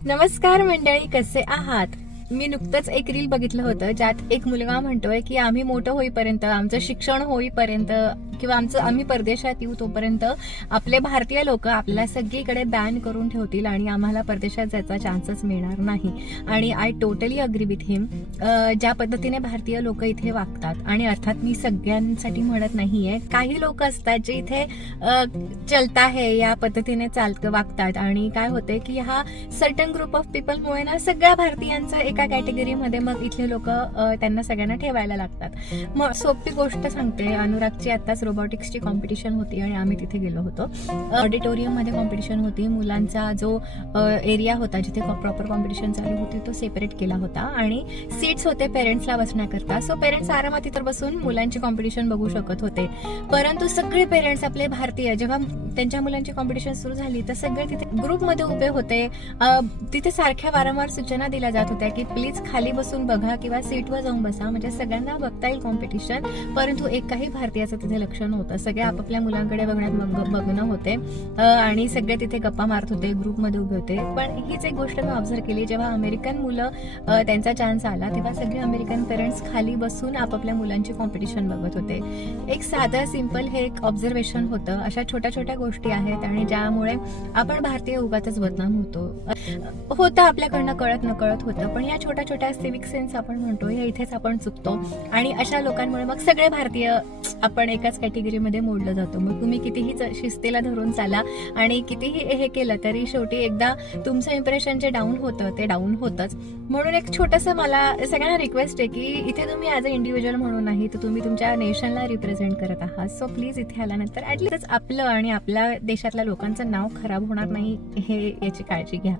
नमस्कार मंडळी, कसे आहात? मी नुकतंच एक रील बघितलं होतं ज्यात एक मुलगा म्हणतोय की आम्ही मोठं होईपर्यंत, आमचं शिक्षण होईपर्यंत किंवा आम्ही परदेशात येऊ तोपर्यंत आपले भारतीय लोक आपल्याला सगळीकडे बॅन करून ठेवतील आणि आम्हाला परदेशात जायचा चान्सच मिळणार नाही. आणि आय टोटली अग्री विथ हिम. ज्या पद्धतीने भारतीय लोक इथे वागतात, आणि अर्थात मी सगळ्यांसाठी म्हणत नाहीये, काही लोक असतात जे इथे चलता है या पद्धतीने वागतात, आणि काय होते की हा सर्टन ग्रुप ऑफ पीपलमुळे ना सगळ्या भारतीयांचं एका कॅटेगरीमध्ये मग इथले लोक त्यांना सगळ्यांना ठेवायला लागतात. मग सोपी गोष्ट सांगते, अनुरागची आत्ताच रोबोटिक्सची कॉम्पिटिशन होती आणि आम्ही तिथे गेलो होतो. ऑडिटोरियम मध्ये कॉम्पिटिशन होती. मुलांचा जो एरिया होता जिथे प्रॉपर कॉम्पिटिशन चालू होती तो सेपरेट केला होता, आणि सीट्स होते पेरेंट्सला बसण्याकरता. सो पेरेंट्स आरामात इतर बसून मुलांची कॉम्पिटिशन बघू शकत होते. परंतु सगळे पेरेंट्स आपले भारतीय जेव्हा त्यांच्या मुलांची कॉम्पिटिशन सुरू झाली तर सगळे तिथे ग्रुपमध्ये उभे होते. तिथे सारख्या वारंवार सूचना दिल्या जात होत्या की प्लीज खाली बसून बघा किंवा सीटवर जाऊन बसा, म्हणजे सगळ्यांना बघता येईल कॉम्पिटिशन. परंतु एकाही भारतीयाचं तिथे लक्ष नव्हतं. सगळे आपापल्या मुलांकडे बघणं होते आणि सगळे तिथे गप्पा मारत होते, ग्रुपमध्ये उभे होते. पण हीच एक गोष्ट मी ऑब्झर्व केली, जेव्हा अमेरिकन मुलं त्यांचा चान्स आला तेव्हा सगळे अमेरिकन पेरेंट्स खाली बसून आपापल्या मुलांची कॉम्पिटिशन बघत होते. एक साधं सिंपल हे एक ऑब्झर्वेशन होतं. अशा छोट्या छोट्या गोष्टी आहेत आणि ज्यामुळे आपण भारतीय उगाचच बदनाम होतं आपल्याकडनं कळत न कळत होतं. पण या छोट्या छोट्या सिविक सेन्स आपण म्हणतो हे इथेच आपण चुकतो, आणि अशा लोकांमुळे मग सगळे भारतीय आपण एकाच कॅटेगरीमध्ये मोडलं जातो. मग तुम्ही कितीही शिस्तीला धरून चाला आणि कितीही हे केलं तरी शेवटी एकदा तुमचं इम्प्रेशन जे डाऊन होतं ते डाऊन होतंच. म्हणून एक छोटंसं मला सगळ्यांना रिक्वेस्ट आहे की इथे तुम्ही ॲज अ इंडिव्हिज्युअल म्हणून नाही तर तुम्ही तुमच्या नेशनला रिप्रेझेंट करत आहात. सो प्लीज इथे आल्यानंतर ॲटलीस्ट आपलं आणि आपल्या देशातल्या लोकांचं नाव खराब होणार नाही हे याची काळजी घ्या.